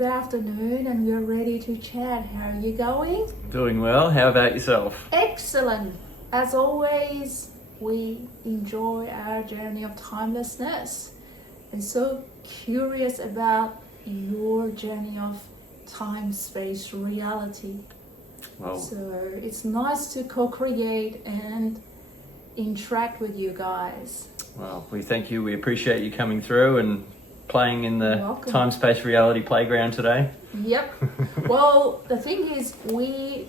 Good afternoon, and we're ready to chat. How are you going? Doing well. How about yourself? Excellent. As always, we enjoy our journey of timelessness. And so curious about your journey of time, space, reality. Well, So it's nice to co-create and interact with you guys. well, we thank you. We appreciate you coming through and playing in the Welcome. time, space, reality playground today. Yep. Well, the thing is, we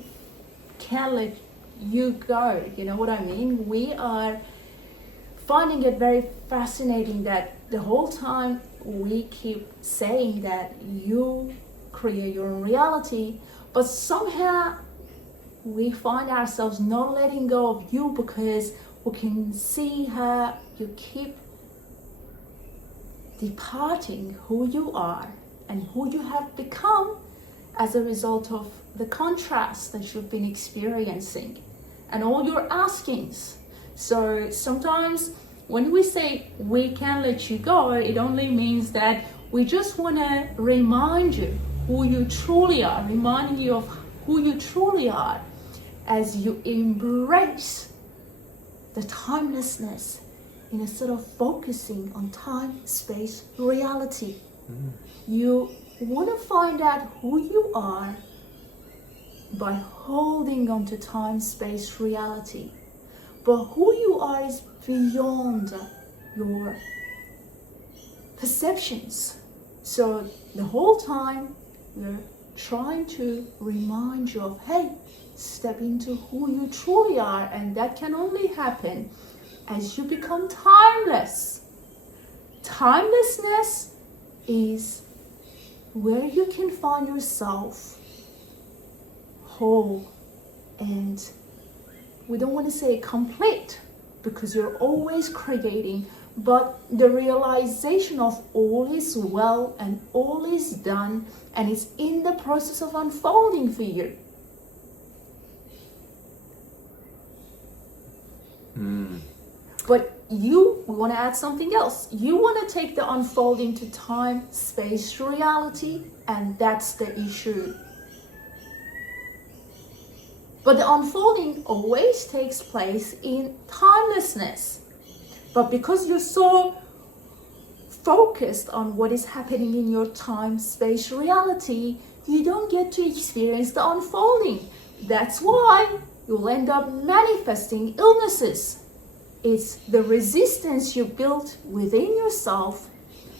can't let you go. You know what I mean? We are finding it very fascinating that the whole time we keep saying that you create your own reality, but somehow we find ourselves not letting go of you because we can see how you keep departing who you are and who you have become as a result of the contrast that you've been experiencing and all your askings. So sometimes when we say we can't let you go, it only means that we just want to remind you who you truly are, reminding you of who you truly are as you embrace the timelessness instead of focusing on time, space, reality. You want to find out who you are by holding on to time, space, reality. But who you are is beyond your perceptions. So the whole time we're trying to remind you of, hey, step into who you truly are, and that can only happen as you become timeless. Timelessness is where you can find yourself whole, and we don't want to say complete because you're always creating, but the realization of all is well and all is done, and it's in the process of unfolding for you. But we want to add something else. You want to take the unfolding to time, space, reality, and that's the issue. But the unfolding always takes place in timelessness. But because you're so focused on what is happening in your time, space, reality, you don't get to experience the unfolding. That's why you'll end up manifesting illnesses. It's the resistance you built within yourself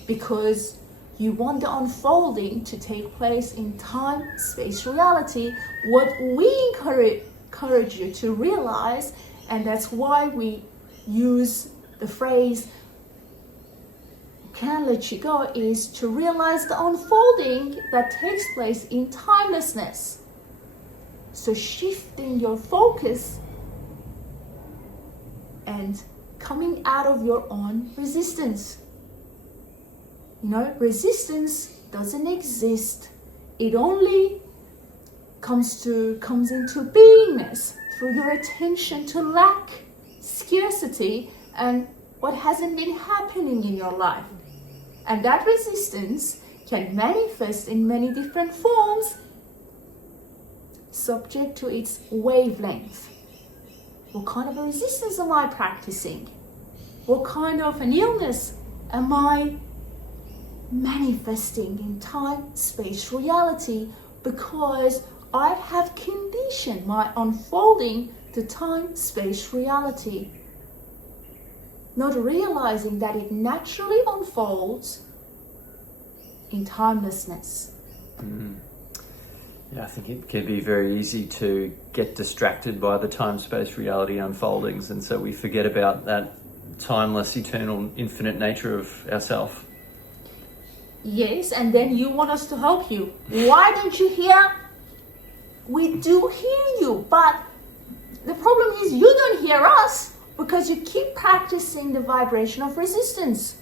because you want the unfolding to take place in time, space, reality. What we encourage you to realize, and that's why we use the phrase can't let you go, is to realize the unfolding that takes place in timelessness. So shifting your focus and coming out of your own resistance. You know, resistance doesn't exist. It only comes into beingness through your attention to lack, scarcity, and what hasn't been happening in your life. And that resistance can manifest in many different forms, subject to its wavelength. What kind of a resistance am I practicing? What kind of an illness am I manifesting in time, space, reality? Because I have conditioned my unfolding to time, space, reality. Not realizing that it naturally unfolds in timelessness. Yeah, I think it can be very easy to get distracted by the time, space, reality unfoldings, and so we forget about that timeless, eternal, infinite nature of ourself. Yes, and then you want us to help you. Why don't you hear? We do hear you, but the problem is you don't hear us because you keep practicing the vibration of resistance.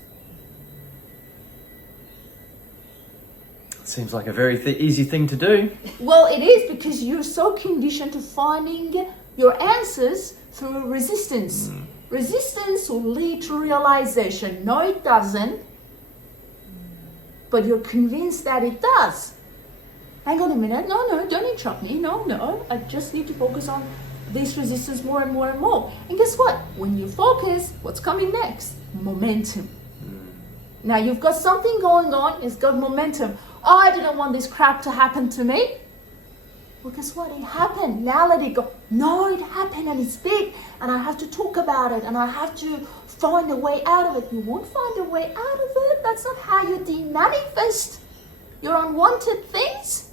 Seems like a very easy thing to do. Well, it is because you're so conditioned to finding your answers through resistance. Resistance will lead to realization. No, it doesn't. But you're convinced that it does. hang on a minute, no, don't interrupt me, no, I just need to focus on this resistance more and more and more. And guess what? When you focus, what's coming next? Momentum. Now you've got something going on, it's got momentum. Oh, I didn't want this crap to happen to me. Well, guess what? It happened. Now let it go. No, it happened and it's big and I have to talk about it and I have to find a way out of it. You won't find a way out of it. That's not how you de-manifest your unwanted things.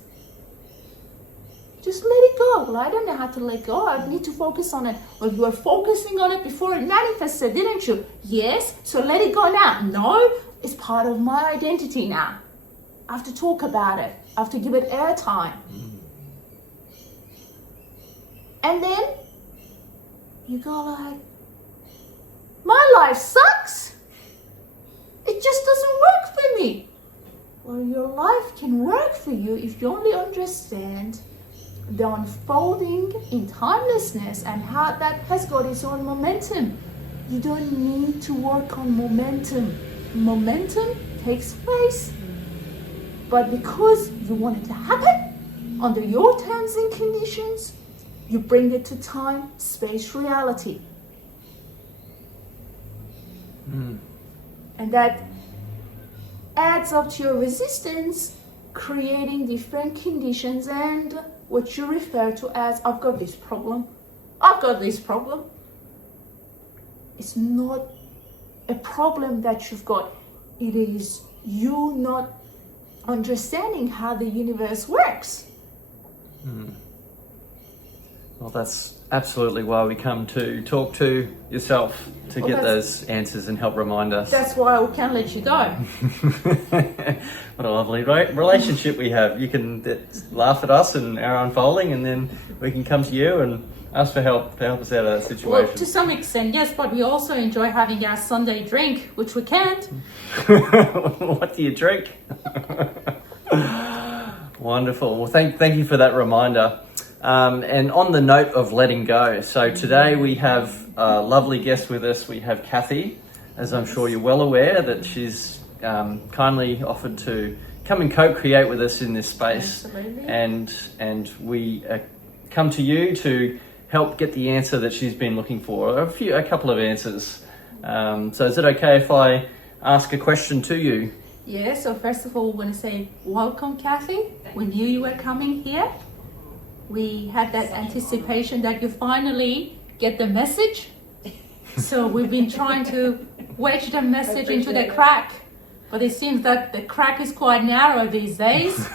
Just let it go. Well, I don't know how to let go. I need to focus on it. Well, you were focusing on it before it manifested, didn't you? Yes. So let it go now. No, it's part of my identity now. I have to talk about it. I have to give it airtime. And then you go like, my life sucks. It just doesn't work for me. Well, your life can work for you if you only understand the unfolding in timelessness and how that has got its own momentum. You don't need to work on momentum. Momentum takes place. But because you want it to happen under your terms and conditions, you bring it to time, space, reality. And that adds up to your resistance, creating different conditions and what you refer to as, I've got this problem. I've got this problem. It's not a problem that you've got. It is you not understanding how the universe works. Well, that's absolutely why we come to talk to yourself to get those answers and help remind us. That's why we can't let you go. What a lovely relationship we have. You can laugh at us and our unfolding, and then we can come to you and ask for help to help us out of that situation. Well, to some extent, yes, but we also enjoy having our Sunday drink, which we can't. What do you drink? Wonderful. Well, thank you for that reminder. And on the note of letting go, so today we have a lovely guest with us. We have Kathy, as I'm sure you're well aware, that she's kindly offered to come and co-create with us in this space. Absolutely. And we come to you to help get the answer that she's been looking for, a couple of answers. So is it okay if I ask a question to you? Yeah, so first of all, we want to say welcome, Kathy. We knew you were coming here. We had that anticipation that you finally get the message. So we've been trying to wedge the message into the crack, but it seems that the crack is quite narrow these days.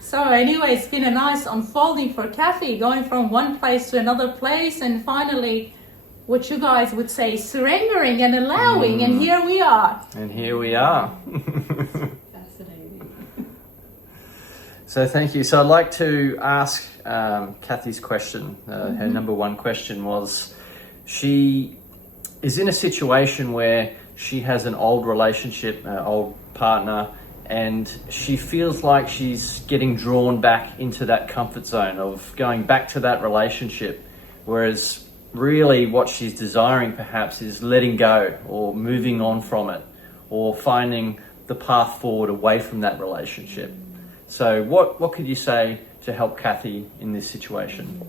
So anyway, it's been a nice unfolding for Kathy, going from one place to another place, and finally, what you guys would say, surrendering and allowing, and here we are. And here we are. So thank you. So I'd like to ask Kathy's question. Her number one question was, she is in a situation where she has an old relationship, an old partner, and she feels like she's getting drawn back into that comfort zone of going back to that relationship, whereas really what she's desiring perhaps is letting go or moving on from it or finding the path forward away from that relationship. So what could you say to help Kathy in this situation?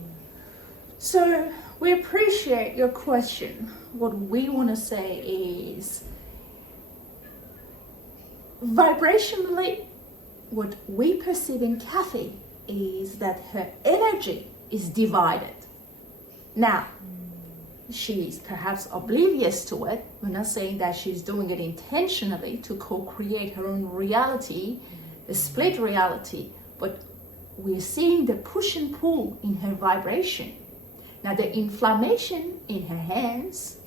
So we appreciate your question. What we want to say is, vibrationally, what we perceive in Kathy is that her energy is divided. Now, she's perhaps oblivious to it. We're not saying that she's doing it intentionally to co-create her own reality, a split reality, but we're seeing the push and pull in her vibration. Now, the inflammation in her hands,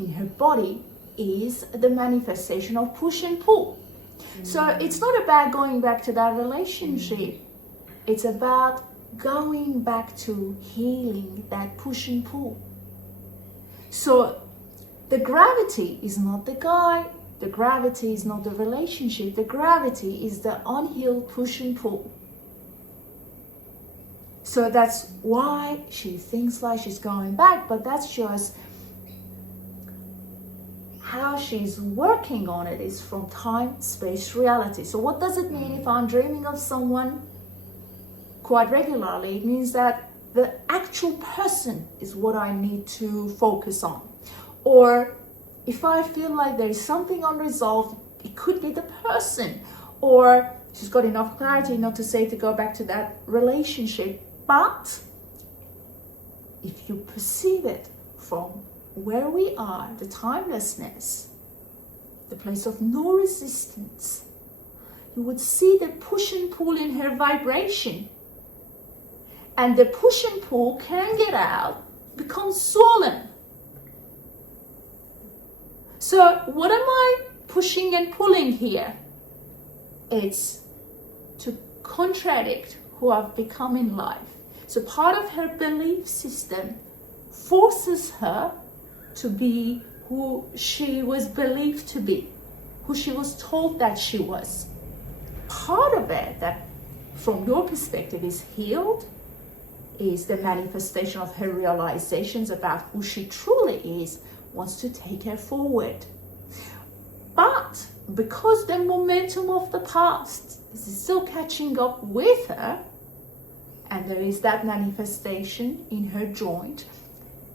in her body, is the manifestation of push and pull. So it's not about going back to that relationship. It's about going back to healing that push and pull. So the gravity is not the guy, the gravity is not the relationship, the gravity is the unhealed push and pull. So that's why she thinks like she's going back, but that's just how she's working on it is from time, space, reality. So what does it mean if I'm dreaming of someone quite regularly? It means that the actual person is what I need to focus on. Or if I feel like there is something unresolved, it could be the person. Or she's got enough clarity not to say to go back to that relationship. But if you perceive it from where we are, the timelessness, the place of no resistance, you would see the push and pull in her vibration. And the push and pull can get out, become swollen. So what am I pushing and pulling here? It's to contradict who I've become in life. So part of her belief system forces her to be who she was believed to be, who she was told that she was. Part of it that from your perspective is healed is the manifestation of her realizations about who she truly is, wants to take her forward. But because the momentum of the past is still catching up with her, and there is that manifestation in her joint,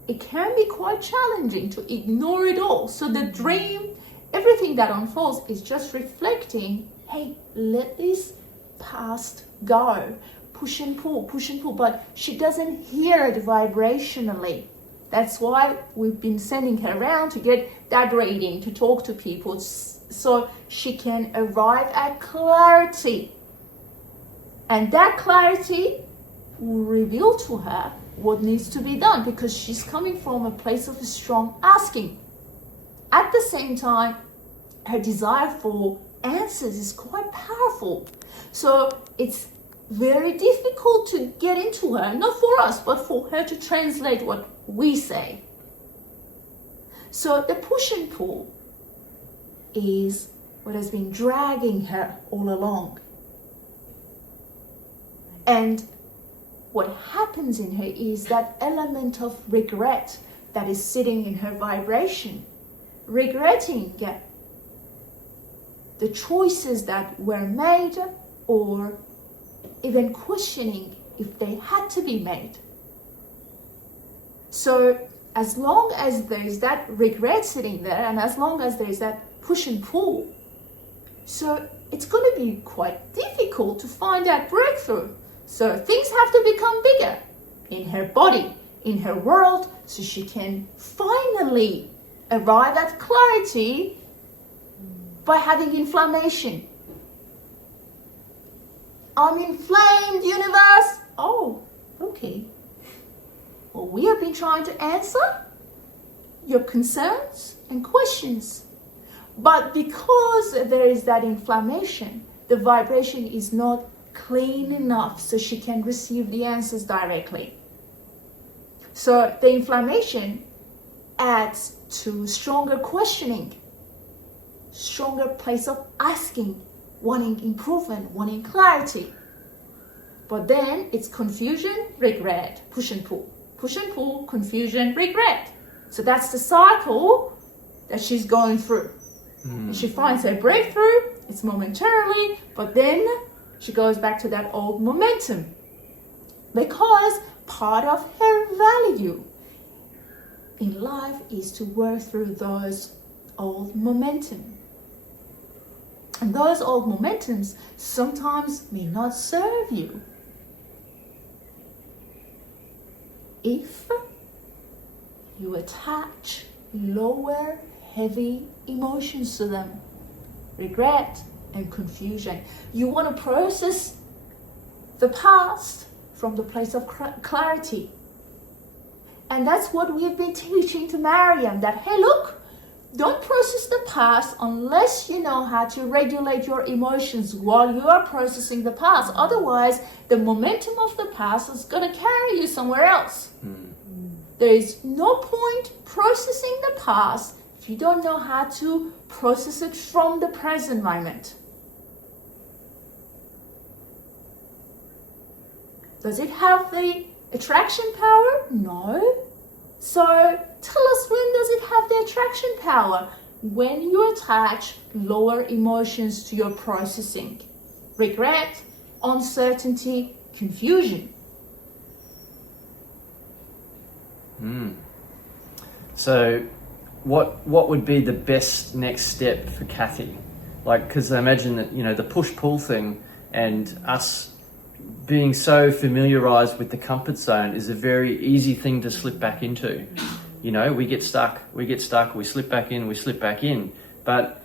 it can be quite challenging to ignore it all. So the dream, everything that unfolds is just reflecting, hey, let this past go. Push and pull, but she doesn't hear it vibrationally. That's why we've been sending her around to get that reading, to talk to people, so she can arrive at clarity. And that clarity will reveal to her what needs to be done, because she's coming from a place of a strong asking. At the same time, her desire for answers is quite powerful. So it's very difficult to get into her, not for us, but for her to translate what we say. So the push and pull is what has been dragging her all along. And what happens in her is that element of regret that is sitting in her vibration, regretting the choices that were made, or even questioning if they had to be made. So as long as there is that regret sitting there, and as long as there is that push and pull, so it's going to be quite difficult to find that breakthrough. So things have to become bigger in her body, in her world, so she can finally arrive at clarity by having inflammation. I'm inflamed, universe. Oh, okay. Well, we have been trying to answer your concerns and questions. But because there is that inflammation, the vibration is not clean enough so she can receive the answers directly. So the inflammation adds to stronger questioning, stronger place of asking, wanting improvement, wanting clarity. But then it's confusion, regret, push and pull, confusion, regret. So that's the cycle that she's going through. And she finds her breakthrough, it's momentarily, but then she goes back to that old momentum. Because part of her value in life is to work through those old momentum. And those old momentums sometimes may not serve you. If you attach lower, heavy emotions to them, regret and confusion, you want to process the past from the place of clarity. And that's what we've been teaching to Mariam, that, hey, look, don't process the past unless you know how to regulate your emotions while you are processing the past. Otherwise, the momentum of the past is going to carry you somewhere else. There is no point processing the past if you don't know how to process it from the present moment. Does it have the attraction power? No. So tell us, when does it have the attraction power? when you attach lower emotions to your processing. Regret, uncertainty, confusion. So what would be the best next step for Kathy? Like, because I imagine that, you know, the push-pull thing and us being so familiarized with the comfort zone is a very easy thing to slip back into. You know, we get stuck, we slip back in. But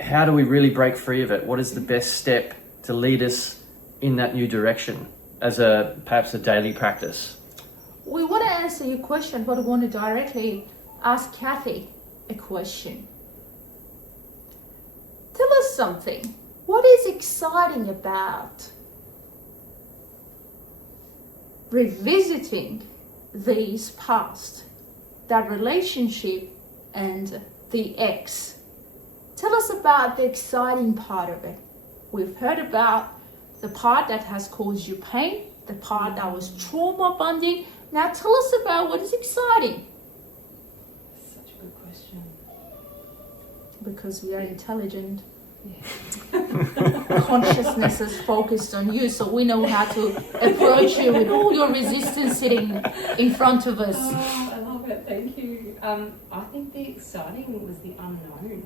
how do we really break free of it? What is the best step to lead us in that new direction as perhaps a daily practice? We want to answer your question, but we want to directly ask Kathy a question. Tell us something. What is exciting about revisiting these past, that relationship and the ex? Tell us about the exciting part of it. We've heard about the part that has caused you pain, the part that was trauma bonding. Now tell us about what is exciting. Such a good question. Because we are intelligent. Yeah. Consciousness is focused on you, so we know how to approach you with all your resistance sitting in front of us. Oh, I love it. Thank you. I think the exciting was the unknown.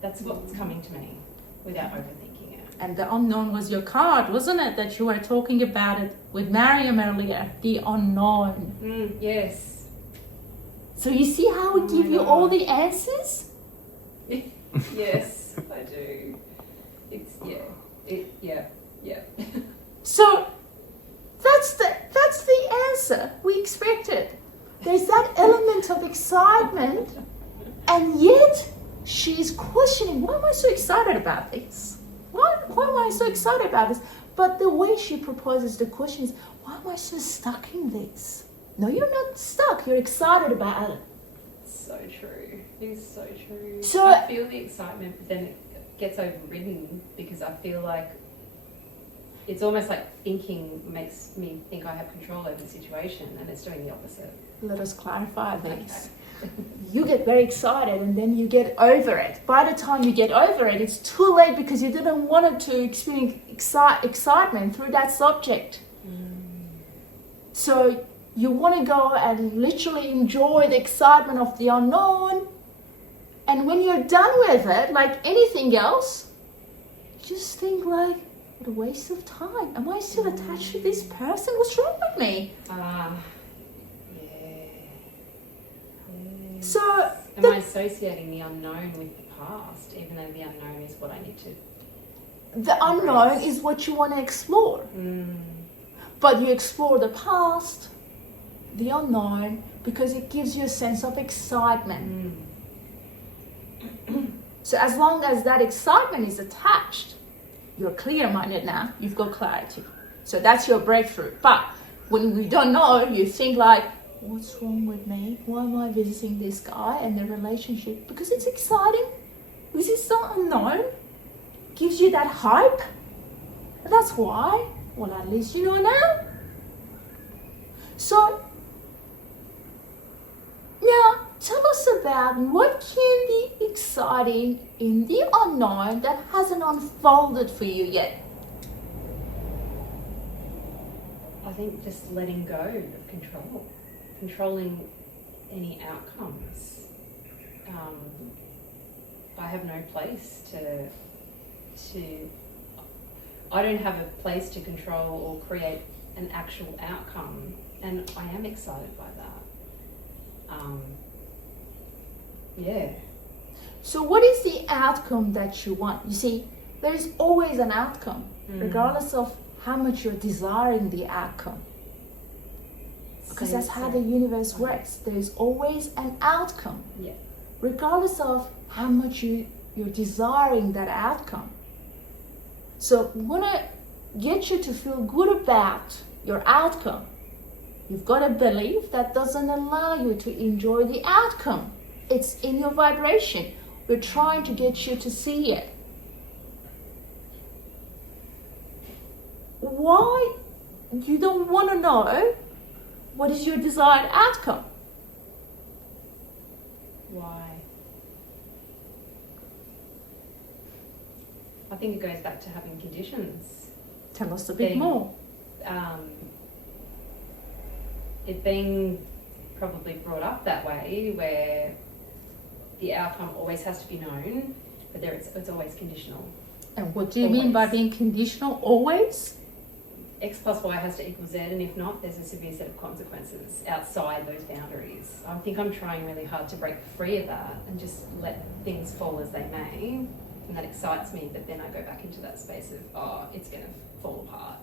That's what's coming to me without overthinking it. And the unknown was your card, wasn't it? That you were talking about it with Mariam earlier. The unknown. Yes. So you see how we give you all the answers? Yes, I do. It's yeah. So that's the answer we expected. There's that element of excitement, and yet she's questioning, why am I so excited about this? Why am I so excited about this? But the way she proposes the question is, why am I so stuck in this? No, you're not stuck. You're excited about it. So true. It is so true. So I feel the excitement, but then it gets overridden because I feel like it's almost like thinking makes me think I have control over the situation, and it's doing the opposite. let us clarify this. Okay. You get very excited and then you get over it. By the time you get over it, it's too late because you didn't want to experience excitement through that subject. So you want to go and literally enjoy the excitement of the unknown. And when you're done with it, like anything else, you just think like, what a waste of time. Am I still attached to this person? What's wrong with me? Yeah. So am I associating the unknown with the past, even though the unknown is what I need to... the unknown is what you want to explore. But you explore the past, the unknown, because it gives you a sense of excitement. So as long as that excitement is attached, you're clear-minded now, you've got clarity. So that's your breakthrough. But when we don't know, you think like, what's wrong with me? Why am I visiting this guy and their relationship? Because it's exciting. This is so unknown. Gives you that hype. And that's why. Well, at least you know now. So, now tell us about what can be exciting in the unknown that hasn't unfolded for you yet. I think just letting go of control. Controlling any outcomes. I have no place to I don't have a place to control or create an actual outcome, and I am excited by that. Yeah. So what is the outcome that you want? You see, there is always an outcome, regardless of how much you're desiring the outcome. Because that's how the universe works. There's always an outcome. Yeah. Regardless of how much you're desiring that outcome. So we want to get you to feel good about your outcome. You've got a belief that doesn't allow you to enjoy the outcome. It's in your vibration. We're trying to get you to see it. Why you don't want to know what is your desired outcome? Why? think it goes back to having conditions. Tell us a bit more. It being probably brought up that way, where the outcome always has to be known, but it's always conditional. And what do you mean by being conditional? Always? X plus Y has to equal Z, and if not, there's a severe set of consequences outside those boundaries. I think I'm trying really hard to break free of that and just let things fall as they may, and that excites me, but then I go back into that space of, it's going to fall apart.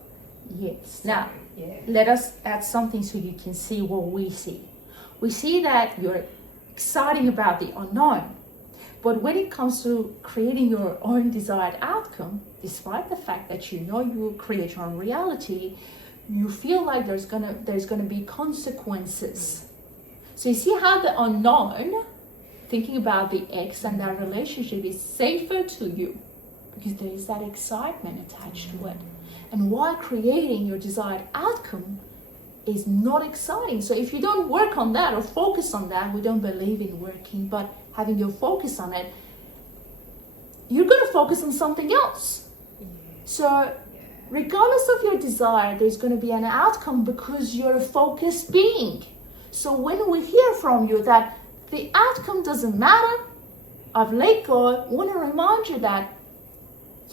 Yes. So, now, yeah. let us add something so you can see what we see. We see that you're excited about the unknown, but when it comes to creating your own desired outcome, despite the fact that you know you will create your own reality, you feel like there's gonna be consequences. So you see how the unknown, thinking about the ex and that relationship, is safer to you because there is that excitement attached to it. And why creating your desired outcome is not exciting. So if you don't work on that or focus on that, we don't believe in working, but having your focus on it, you're going to focus on something else. So regardless of your desire, there's going to be an outcome because you're a focused being. So when we hear from you that the outcome doesn't matter, I've let go, I want to remind you that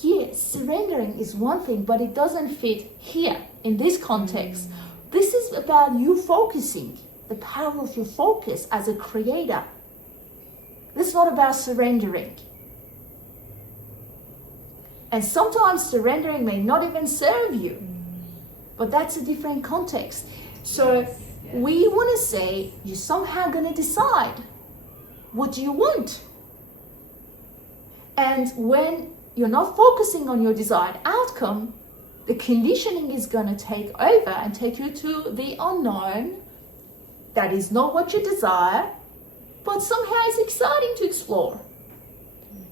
yes, surrendering is one thing, but it doesn't fit here in this context. This is about you focusing, the power of your focus as a creator. This is not about surrendering. And sometimes surrendering may not even serve you, but that's a different context. So we want to say you're somehow going to decide, what do you want? And when you're not focusing on your desired outcome, the conditioning is going to take over and take you to the unknown. That is not what you desire, but somehow it's exciting to explore.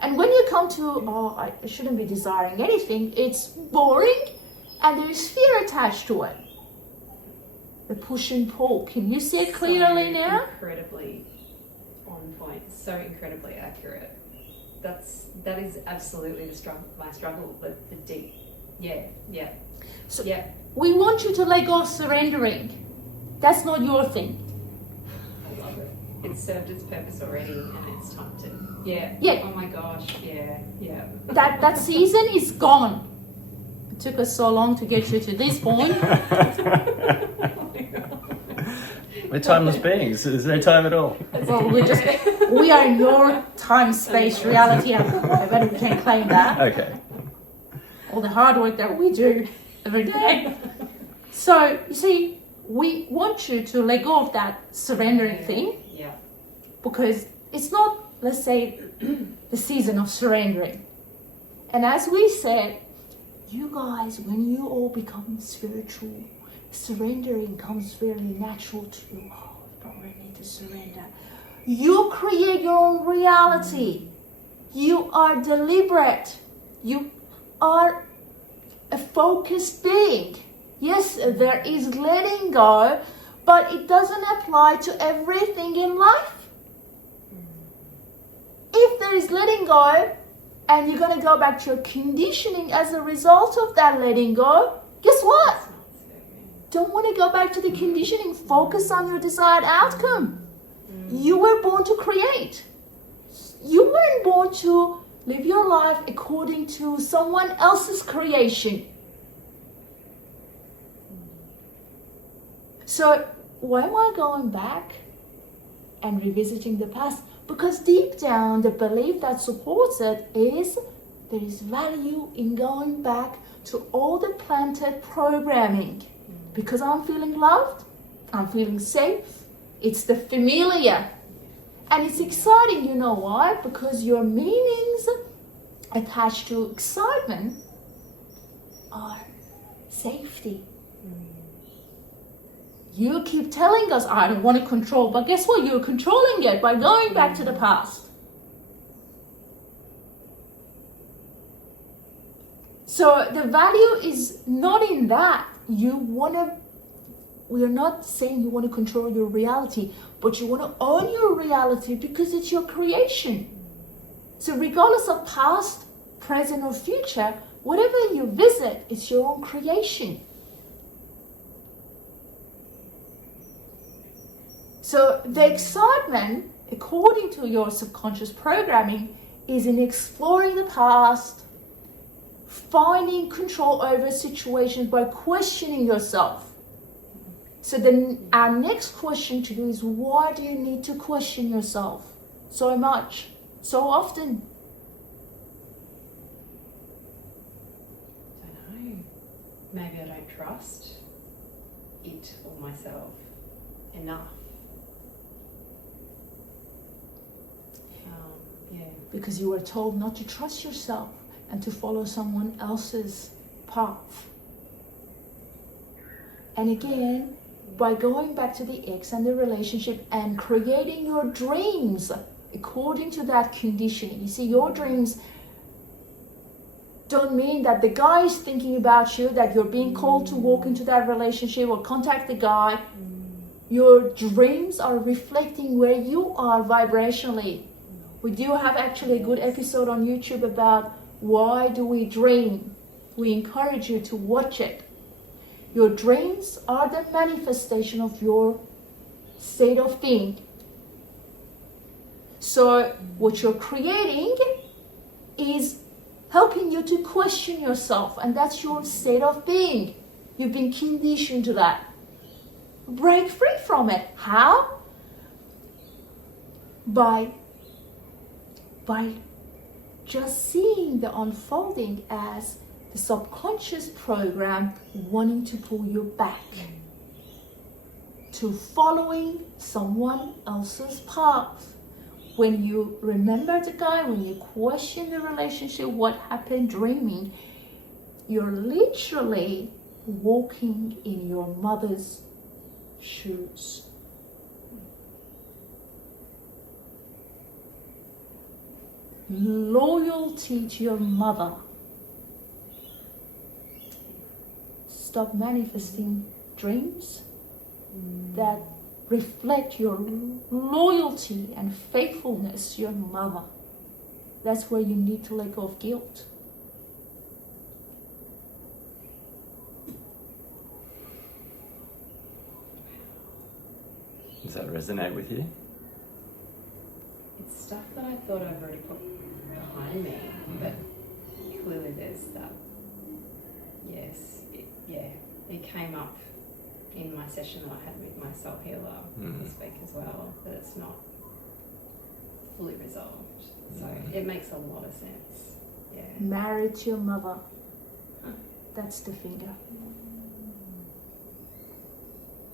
And when you come to, I shouldn't be desiring anything, it's boring and there is fear attached to it. The push and pull. Can you see it clearly now? Incredibly on point. So incredibly accurate. That is absolutely my struggle, the deep. Yeah. So we want you to let go of surrendering. That's not your thing. I love it. It's served its purpose already, and it's time to. Yeah. Oh my gosh. Yeah. That season is gone. It took us so long to get you to this point. We're timeless beings. There's no time at all. Well, we are in your time, space, reality, and I bet we can claim that. Okay. All the hard work that we do every day. So, you see, we want you to let go of that surrendering thing. Yeah. Because it's not, let's say, the season of surrendering. And as we said, you guys, when you all become spiritual, surrendering comes very natural to you. Oh, I don't really need to surrender. You create your own reality. You are deliberate. You are a focused being. Yes, there is letting go, but it doesn't apply to everything in life. If there is letting go, and you're going to go back to your conditioning as a result of that letting go, guess what? Don't want to go back to the conditioning. Focus on your desired outcome. You were born to create. You weren't born to live your life according to someone else's creation. So why am I going back and revisiting the past? Because deep down, the belief that supports it is there is value in going back to all the planted programming. Because I'm feeling loved, I'm feeling safe, it's the familiar. And it's exciting, you know why? Because your meanings attached to excitement are safety. You keep telling us, I don't want to control, but guess what? You're controlling it by going back to the past. So the value is not in that. We are not saying you want to control your reality, but you want to own your reality because it's your creation. So regardless of past, present or future, whatever you visit is your own creation. So the excitement, according to your subconscious programming, is in exploring the past, finding control over situations by questioning yourself. So then our next question to you is, why do you need to question yourself so much, so often? I don't know. Maybe I don't trust it or myself enough. Yeah. Because you were told not to trust yourself and to follow someone else's path. And again, by going back to the ex and the relationship and creating your dreams according to that conditioning. You see, your dreams don't mean that the guy is thinking about you, that you're being called to walk into that relationship or contact the guy. Your dreams are reflecting where you are vibrationally. We do have actually a good episode on YouTube about why do we dream. We encourage you to watch it. Your dreams are the manifestation of your state of being. So what you're creating is helping you to question yourself, and that's your state of being. You've been conditioned to that. Break free from it. How? By just seeing the unfolding as the subconscious program wanting to pull you back to following someone else's path. When you remember the guy, when you question the relationship, what happened, dreaming, you're literally walking in your mother's shoes. Loyalty to your mother. Stop manifesting dreams that reflect your loyalty and faithfulness to your mother. That's where you need to let go of guilt. Does that resonate with you? It's stuff that I thought I've already put behind me, but clearly there's that. Yes, it came up in my session that I had with my soul healer this week as well, that it's not fully resolved. So it makes a lot of sense. Yeah. Married to your mother. That's the finger.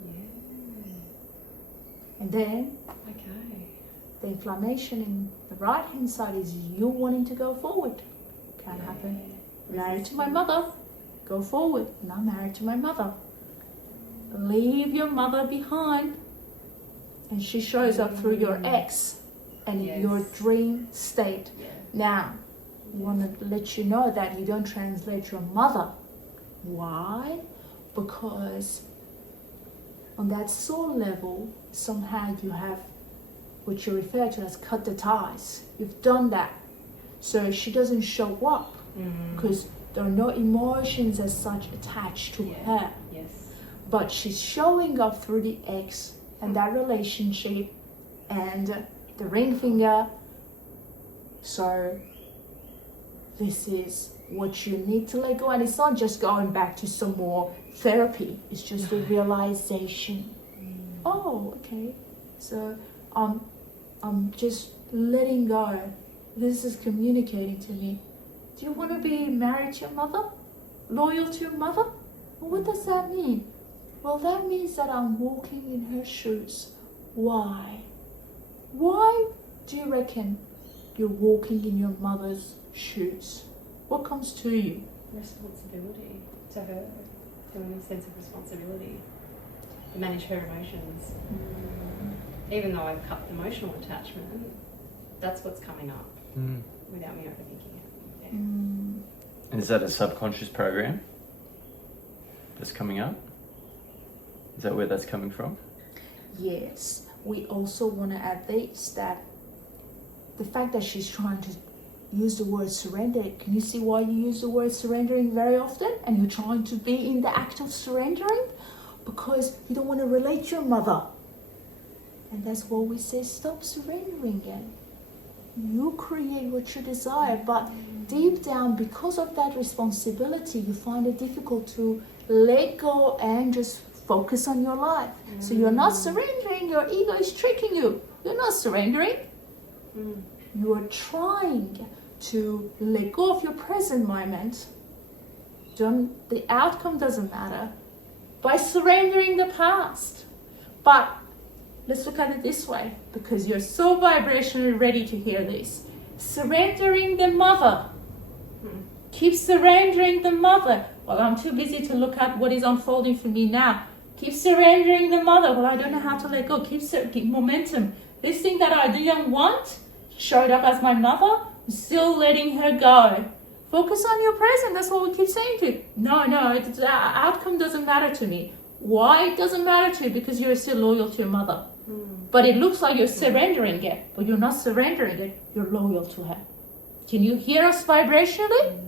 Yeah. And then Okay. the inflammation in the right hand side is you wanting to go forward. Can't happen. Married to my mother. Go forward. Now married to my mother. Leave your mother behind. And she shows up through your ex and your dream state. Yeah. Now, I want to let you know that you don't translate your mother. Why? Because on that soul level, somehow you have what you refer to as cut the ties. You've done that. So she doesn't show up because there are no emotions as such attached to her. Yes. But she's showing up through the ex and that relationship and the ring finger. So this is what you need to let go. And it's not just going back to some more therapy. It's just the realization. Oh, okay. So I'm just letting go. This is communicating to me. Do you want to be married to your mother? Loyal to your mother? Well, what does that mean? Well, that means that I'm walking in her shoes. Why? Why do you reckon you're walking in your mother's shoes? What comes to you? Responsibility to her, feeling a sense of responsibility to manage her emotions. Even though I've cut the emotional attachment, that's what's coming up without me overthinking it. Yeah. And is that a subconscious program that's coming up? Is that where that's coming from? Yes. We also want to add this, that the fact that she's trying to use the word surrender. Can you see why you use the word surrendering very often? And you're trying to be in the act of surrendering? Because you don't want to relate to your mother. And that's why we say stop surrendering it. You create what you desire, but deep down, because of that responsibility, you find it difficult to let go and just focus on your life. So you're not surrendering, your ego is tricking you. You're not surrendering. You are trying to let go of your present moment. The outcome doesn't matter by surrendering the past. But let's look at it this way, because you're so vibrationally ready to hear this. Surrendering the mother. Keep surrendering the mother. Well, I'm too busy to look at what is unfolding for me now. Keep surrendering the mother. Well, I don't know how to let go. Keep momentum. This thing that I didn't want showed up as my mother. I'm still letting her go. Focus on your present. That's what we keep saying to you. No, the outcome doesn't matter to me. Why it doesn't matter to you? Because you're still loyal to your mother. But it looks like you're surrendering it. But you're not surrendering it. You're loyal to her. Can you hear us vibrationally?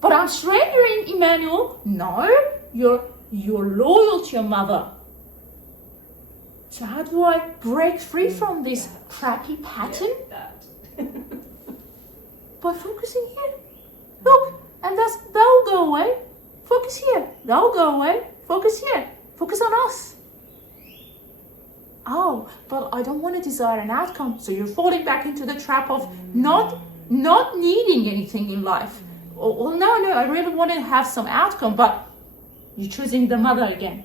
But I'm surrendering, Emmanuel. No, you're loyal to your mother. So how do I break free from this crappy pattern? By focusing here. Look, and that'll go away. Focus here. That'll go away. Focus here. Focus on us. Oh, but I don't want to desire an outcome. So you're falling back into the trap of not needing anything in life. Well, no, I really want to have some outcome, but you're choosing the mother again.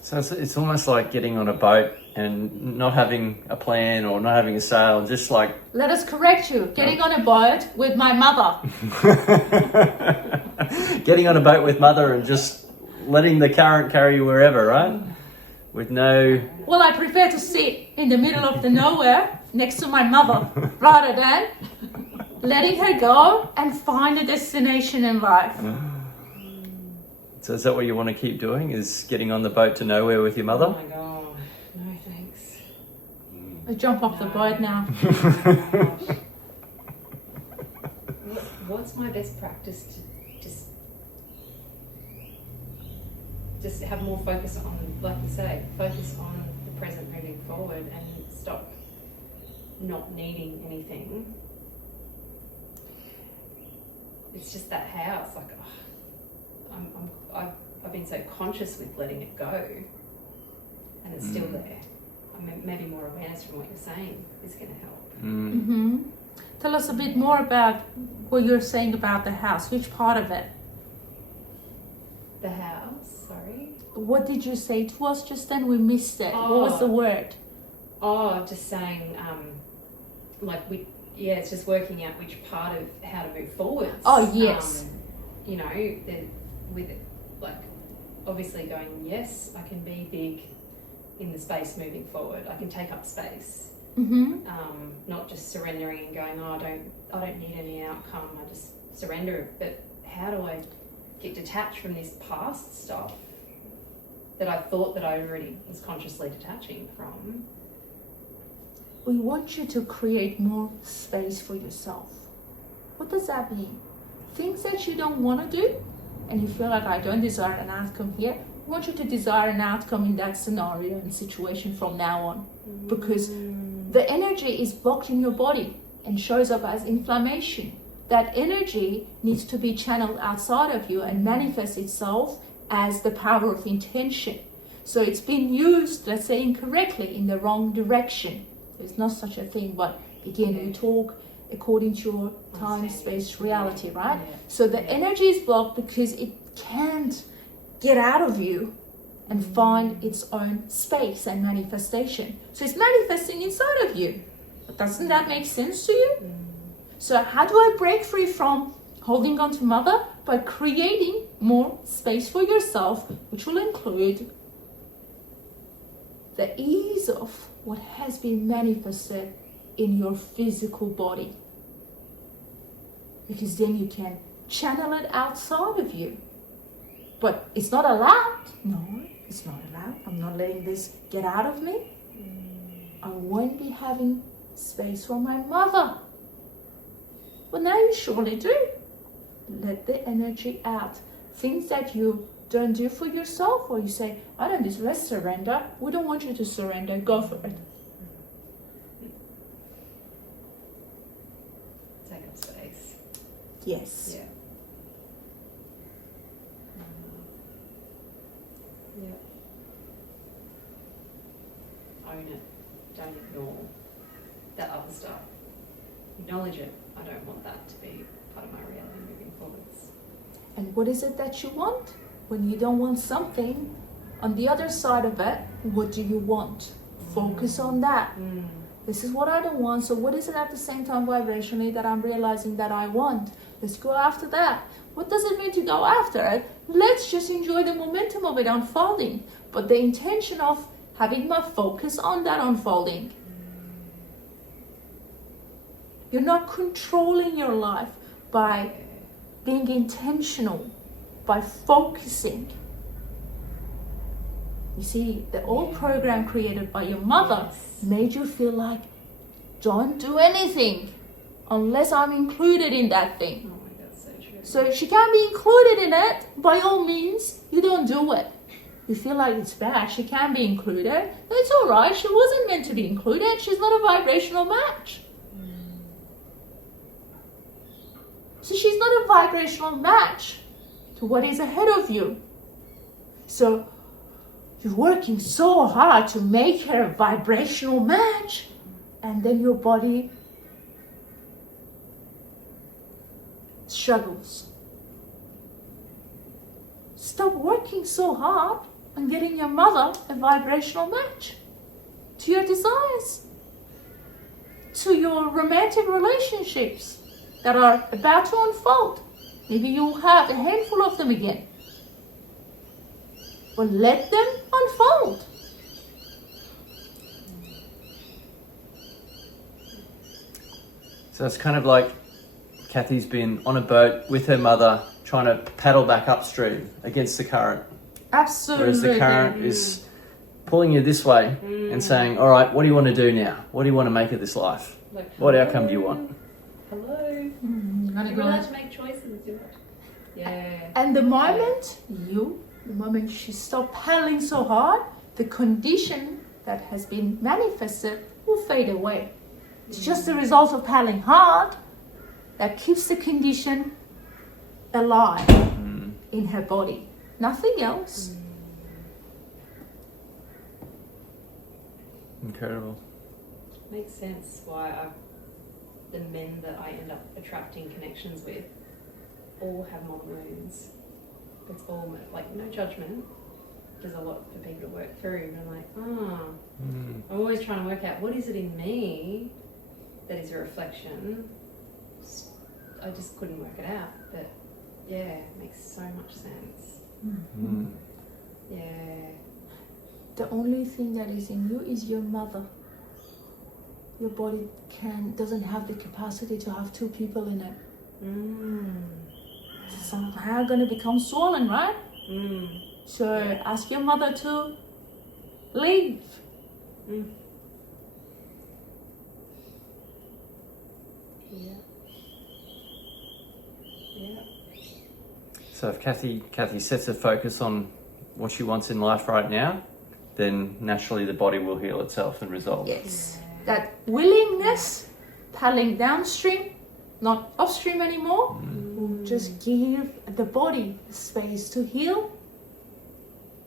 So it's almost like getting on a boat and not having a plan or not having a sail, just like... Let us correct you. Getting on a boat with my mother. Getting on a boat with mother and just letting the current carry you wherever, right? With no... Well, I prefer to sit in the middle of the nowhere next to my mother rather than letting her go and find a destination in life. So is that what you want to keep doing, is getting on the boat to nowhere with your mother? Oh my God. No, thanks. I jump off the boat now. What's my best practice to just have more focus on, like you say, focus on the present moving forward and stop not needing anything? It's just that house, like, I've been so conscious with letting it go, and it's still there. I mean, maybe more awareness from what you're saying is going to help. Tell us a bit more about what you're saying about the house. Which part of it? The house, sorry. What did you say to us just then? We missed it. What was the word? Just saying, it's just working out which part of how to move forwards. Oh, yes. With it, like, obviously going, yes, I can be big in the space moving forward. I can take up space. Not just surrendering and going, I don't need any outcome. I just surrender it. But how do I get detached from this past stuff that I thought that I already was consciously detaching from? We want you to create more space for yourself. What does that mean? Things that you don't want to do, and you feel like, I don't desire an outcome here. I want you to desire an outcome in that scenario and situation from now on. Because the energy is blocked in your body and shows up as inflammation. That energy needs to be channeled outside of you and manifest itself as the power of intention. So it's been used, let's say, incorrectly in the wrong direction. There's not such a thing, but again, we talk according to your time, space, reality, right? So the energy is blocked because it can't get out of you and find its own space and manifestation. So it's manifesting inside of you. But doesn't that make sense to you? So how do I break free from holding on to mother? By creating more space for yourself, which will include the ease of what has been manifested in your physical body. Because then you can channel it outside of you. But it's not allowed. No. It's not allowed. I'm not letting this get out of me. I won't be having space for my mother. Well, now you surely do. Let the energy out. Things that you don't do for yourself, or you say, I don't do, let's surrender. We don't want you to surrender. Go for it. Take up space. Yes. Yeah. Yeah. Own it. Don't ignore that other stuff. Acknowledge it. I don't want that to be part of my reality moving forwards. And what is it that you want? When you don't want something, on the other side of it, what do you want? Focus on that. This is what I don't want. So what is it at the same time vibrationally that I'm realizing that I want? Let's go after that. What does it mean to go after it? Let's just enjoy the momentum of it unfolding. But the intention of having my focus on that unfolding. You're not controlling your life by being intentional, by focusing. You see, the old program created by your mother made you feel like, don't do anything unless I'm included in that thing. Oh my God, so true. So if she can't be included in it, by all means, you don't do it. You feel like it's bad, she can't be included. It's all right, she wasn't meant to be included. She's not a vibrational match. So she's not a vibrational match to what is ahead of you. So you're working so hard to make her a vibrational match, and then your body struggles. Stop working so hard on getting your mother a vibrational match to your desires, to your romantic relationships that are about to unfold. Maybe you'll have a handful of them again. But let them unfold. So it's kind of like Kathy's been on a boat with her mother trying to paddle back upstream against the current. Absolutely. Whereas the current is pulling you this way and saying, all right, what do you want to do now? What do you want to make of this life? Like, What outcome do you want? Hello. You're You're allowed to make choices. Yeah. And the moment she stops paddling so hard, the condition that has been manifested will fade away. It's just the result of paddling hard that keeps the condition alive in her body. Nothing else. Incredible. Makes sense why the men that I end up attracting connections with all have mom wounds. It's all like no judgment. There's a lot for people to work through. And I'm like, I'm always trying to work out what is it in me that is a reflection. I just couldn't work it out. But yeah, it makes so much sense. Yeah. The only thing that is in you is your mother. Your body doesn't have the capacity to have two people in it. It's somehow going to become swollen, right? So ask your mother to leave. Yeah. Yeah. So if Kathy sets her focus on what she wants in life right now, then naturally the body will heal itself and resolve. Yes. That willingness, paddling downstream, not upstream anymore, will just give the body space to heal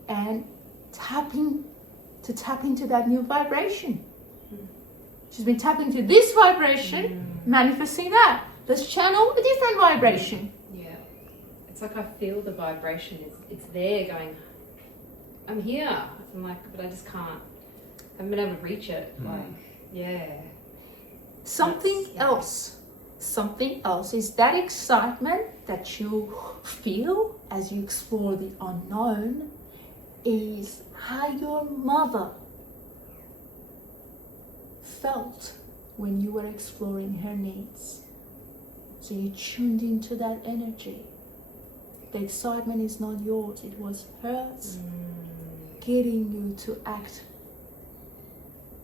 and tap into that new vibration. She's been tapping into this vibration, manifesting that. Let's channel a different vibration. Yeah. It's like I feel the vibration. It's there going, I'm here. I'm like, but I just can't. I haven't been able to reach it. Like, yeah. Something else is that excitement that you feel as you explore the unknown is how your mother felt when you were exploring her needs. So you tuned into that energy. The excitement is not yours, it was hers. getting you to act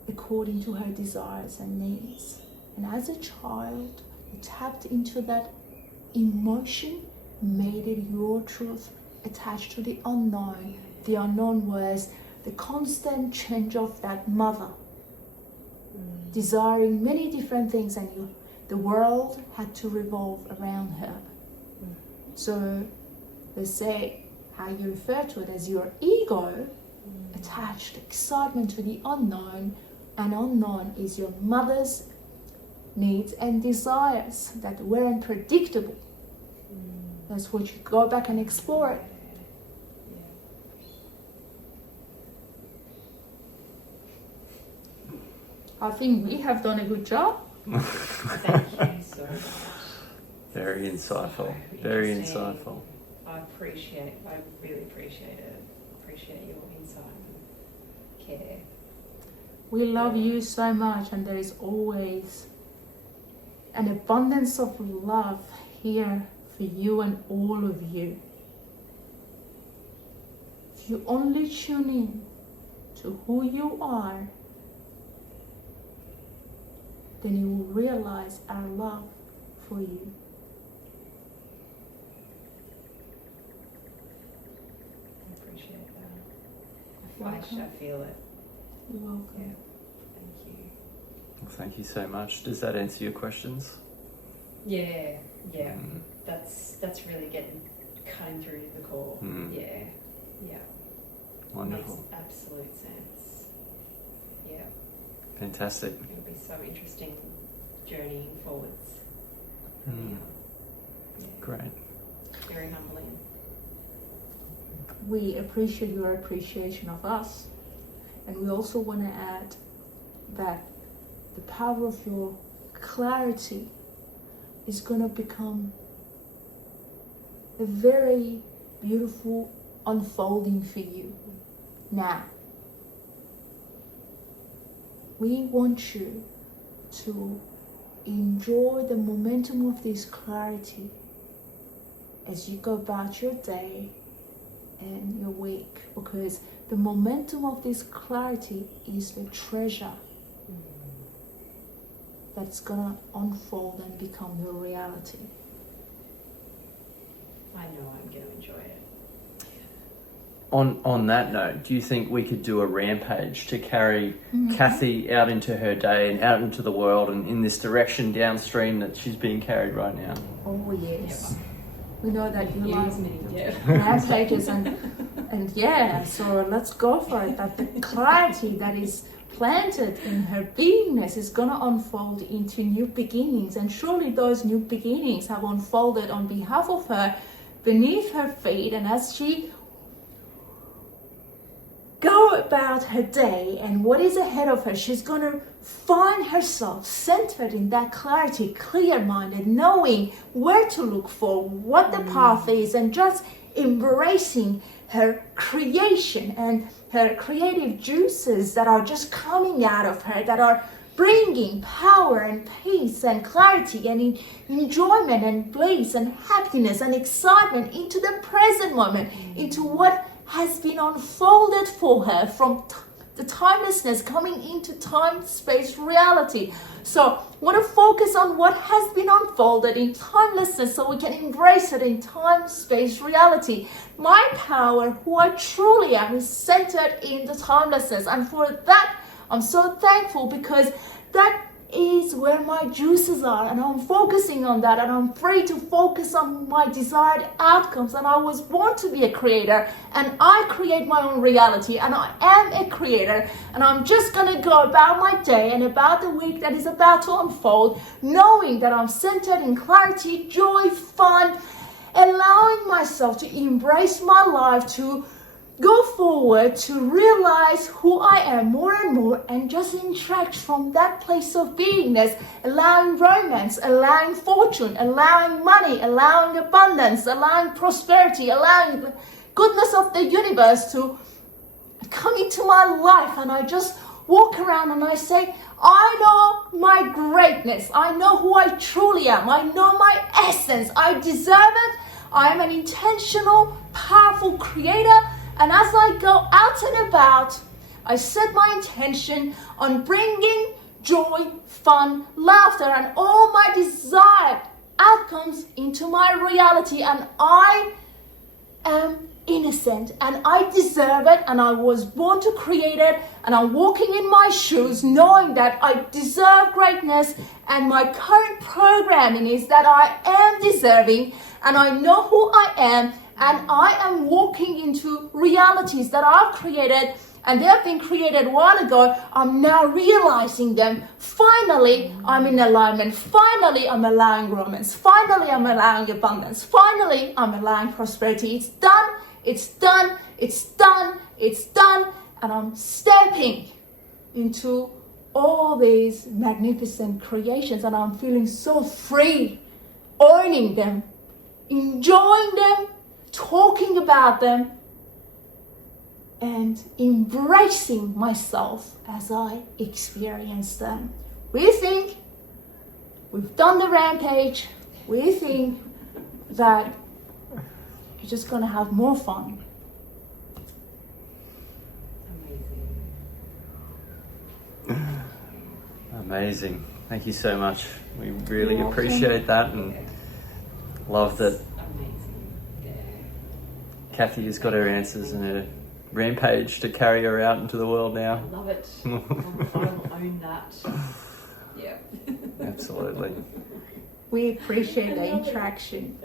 according to her desires and needs. And as a child, you tapped into that emotion, made it your truth, attached to the unknown. The unknown was the constant change of that mother, desiring many different things, and the world had to revolve around her. So they say, how you refer to it as your ego, attached excitement to the unknown, and unknown is your mother's needs and desires that weren't predictable. That's what you go back and explore it. I think we have done a good job. Thank you so much. Very insightful. Very insightful. I really appreciate it. Appreciate your insight and care. We love you so much, and there is always an abundance of love here for you and all of you. If you only tune in to who you are, then you will realize our love for you. I appreciate that. I feel it. You're welcome. Yeah. Thank you. Well, thank you so much. Does that answer your questions? Yeah. That's really cutting through to the core. Yeah. Wonderful. Makes absolute sense. Yeah. Fantastic. It'll be so interesting journeying forwards. Great. Very humbling. We appreciate your appreciation of us, and we also want to add that the power of your clarity is going to become a very beautiful unfolding for you. Now, we want you to enjoy the momentum of this clarity as you go about your day and your week, because the momentum of this clarity is the treasure that's gonna unfold and become your reality. I know I'm going to enjoy it. On that note, do you think we could do a rampage to carry Kathy out into her day and out into the world and in this direction downstream that she's being carried right now? Oh yes. We know that you Use like me, yeah. rampages and yeah, so let's go for it. That the clarity that is planted in her beingness is going to unfold into new beginnings, and surely those new beginnings have unfolded on behalf of her beneath her feet, and as she go about her day and what is ahead of her, she's going to find herself centered in that clarity, clear-minded, knowing where to look for, what the path is, and just embracing her creation and her creative juices that are just coming out of her, that are bringing power and peace and clarity and enjoyment and bliss and happiness and excitement into the present moment, into what has been unfolded for her from the timelessness coming into time-space reality. So want to focus on what has been unfolded in timelessness so we can embrace it in time-space reality. My power, who I truly am, is centered in the timelessness. And for that, I'm so thankful, because that is where my juices are, and I'm focusing on that, and I'm free to focus on my desired outcomes. And I was born to be a creator, and I create my own reality, and I am a creator, and I'm just gonna go about my day and about the week that is about to unfold, knowing that I'm centered in clarity, joy, fun, allowing myself to embrace my life, to go forward, to realize who I am more and more, and just interact from that place of beingness, allowing romance, allowing fortune, allowing money, allowing abundance, allowing prosperity, allowing the goodness of the universe to come into my life. And I just walk around and I say, I know my greatness. I know who I truly am. I know my essence. I deserve it. I am an intentional, powerful creator. And as I go out and about, I set my intention on bringing joy, fun, laughter, and all my desired outcomes into my reality. And I am innocent and I deserve it, and I was born to create it, and I'm walking in my shoes knowing that I deserve greatness, and my current programming is that I am deserving, and I know who I am, and I am walking into realities that I've created, and they have been created a while ago. I'm now realizing them. Finally, I'm in alignment. Finally, I'm allowing romance. Finally, I'm allowing abundance. Finally, I'm allowing prosperity. It's done. It's done. It's done. It's done. And I'm stepping into all these magnificent creations, and I'm feeling so free, owning them, enjoying them, talking about them, and embracing myself as I experience them. We think we've done the rampage. We think that you're just going to have more fun. Amazing. Thank you so much. We really You're welcome. appreciate that, and love that Amazing. Yeah. Kathy has got her answers and her rampage to carry her out into the world now. I love it. I'll own that. Yeah. Absolutely. We appreciate the interaction.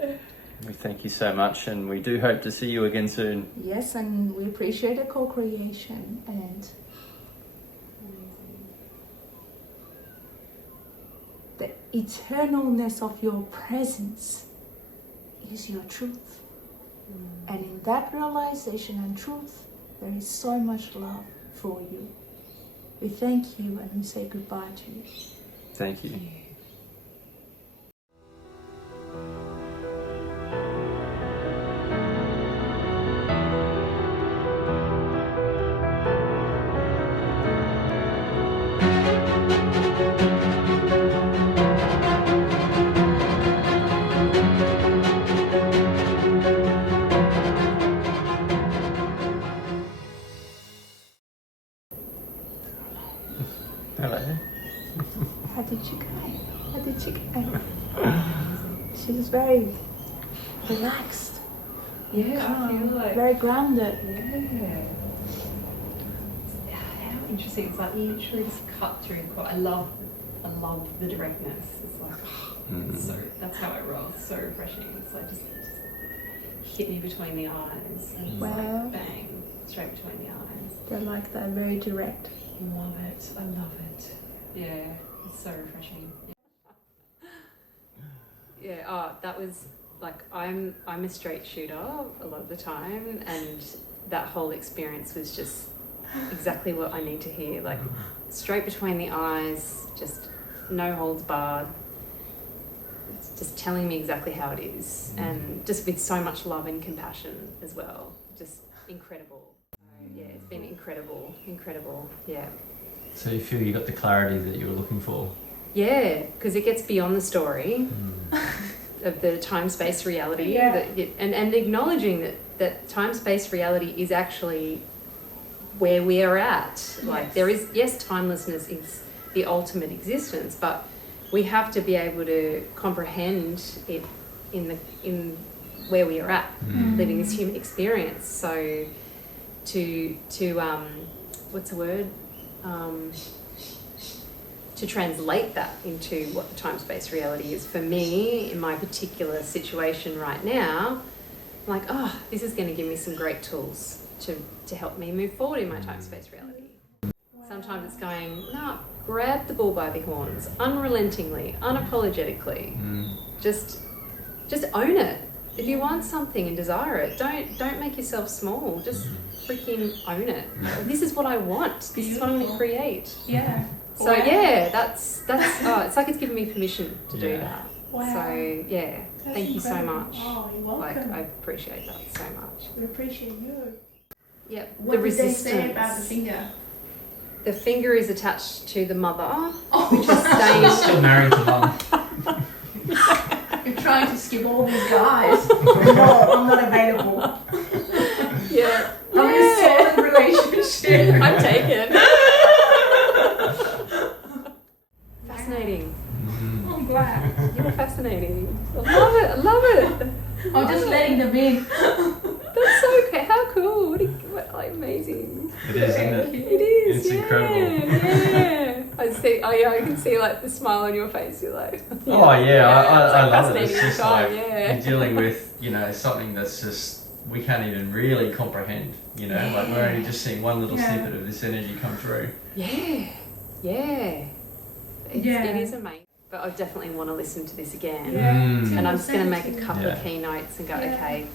We thank you so much, and we do hope to see you again soon. Yes, and we appreciate the co-creation, and the eternalness of your presence is your truth. And in that realization and truth, there is so much love for you. We thank you and we say goodbye to you. Thank you. Hello. How did you go? How did you go? She was very relaxed, Yeah, I feel calm, like. very grounded. Yeah. How interesting. It's like you literally just cut through the core. I love the directness. It's like, it's so, that's how I roll. It's so refreshing. It's like just hit me between the eyes. And it's Wow. like bang, straight between the eyes. They're like that, very direct. I love it. I love it. Yeah, it's so refreshing. Yeah. Oh, that was like I'm a straight shooter a lot of the time, and that whole experience was just exactly what I need to hear. Like straight between the eyes, just no holds barred. It's just telling me exactly how it is, and just with so much love and compassion as well. Just incredible. Yeah, it's been incredible. Yeah. So you feel you got the clarity that you were looking for? Yeah, because it gets beyond the story of the time-space reality, and acknowledging that time-space reality is actually where we are at. Like there is, yes, timelessness is the ultimate existence, but we have to be able to comprehend it in where we are at, living this human experience. So to what's the word? To translate that into what the time-space reality is for me in my particular situation right now, I'm like, oh, this is going to give me some great tools to help me move forward in my time-space reality. Sometimes it's going, no, grab the bull by the horns, unrelentingly, unapologetically. Just own it. If you want something and desire it, don't make yourself small. Just freaking own it. This is what I want. This is what I'm going to create. Yeah. So yeah, that's it's like it's given me permission to do that. Wow. So yeah, That's thank you so incredible. much. Oh, you're welcome. Like I appreciate that so much. We appreciate you. Yep. What the did resistance. they say about the finger? The finger is attached to the mother, which is staying. Still married to mum. You're trying to skip all these guys. No, I'm not available. Yeah. I'm fascinating. I'm glad. You're fascinating. I love it. I love it. I'm just letting them in. That's so okay. How cool. Like, amazing. It is, isn't it? It is. It's yeah, incredible. Yeah. I see. Oh yeah, I can see like the smile on your face. You're like. Oh yeah, I love it. It's fascinating just time, like yeah. you're dealing with, you know, something that's just we can't even really comprehend. You know, like we're only just seeing one little Yeah. snippet of this energy come through. Yeah. Yeah. Yeah. It is amazing. But I definitely want to listen to this again. Yeah. Mm. And I'm just going to make a couple Yeah. of keynotes and go, Yeah. okay,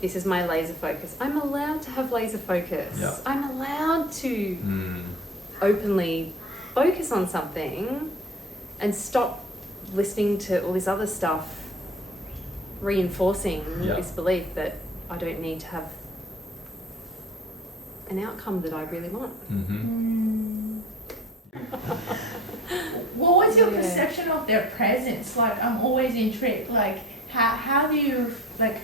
this is my laser focus. I'm allowed to have laser focus. Yeah. I'm allowed to Mm. openly focus on something and stop listening to all this other stuff reinforcing Yeah. this belief that I don't need to have an outcome that I really want. Mm-hmm. What was your Yeah. perception of their presence? Like, I'm always intrigued. Like, how do you, like,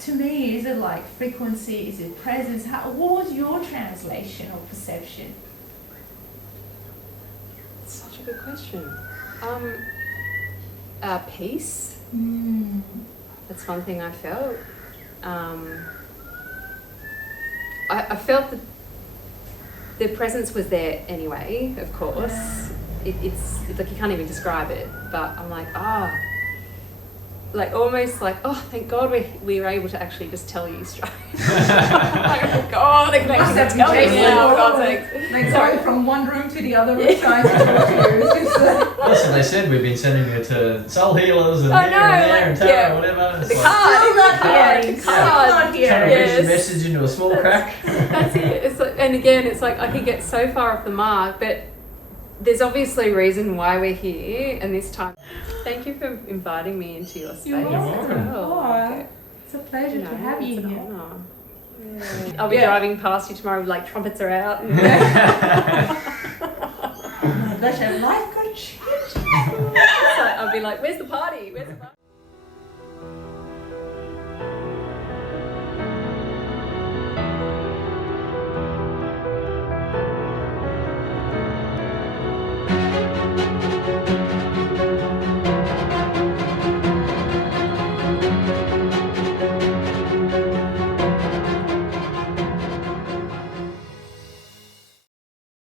to me, is it like frequency? Is it presence? What was your translation or perception? Such a good question. Peace. Mm. That's one thing I felt. I felt that their presence was there anyway, of course. It's like you can't even describe it, but I'm like, like almost like, oh, thank God we were able to actually just tell you straight. Like, oh God, I can Must actually have tell you been now, for so- God's sake. Like going from one room to the other room trying to talk to you. It's just like, That's what they said. We've been sending her to soul healers and I here know, and there like, and tarot yeah. and whatever. It's The like card, not hearing. the Still card. not trying to hearing. reach the Yes. message into a small crack. That's it. It's like, and again, it's like I could get so far off the mark, but there's obviously a reason why we're here, and this time, thank you for inviting me into your space. You're welcome. as well. Oh, it's a pleasure You know, to have you it's an here. honour. Yeah. I'll be Yeah. driving past you tomorrow with like trumpets are out. And Oh my gosh, our life got changed. so I'll be like, where's the party? Where's the party?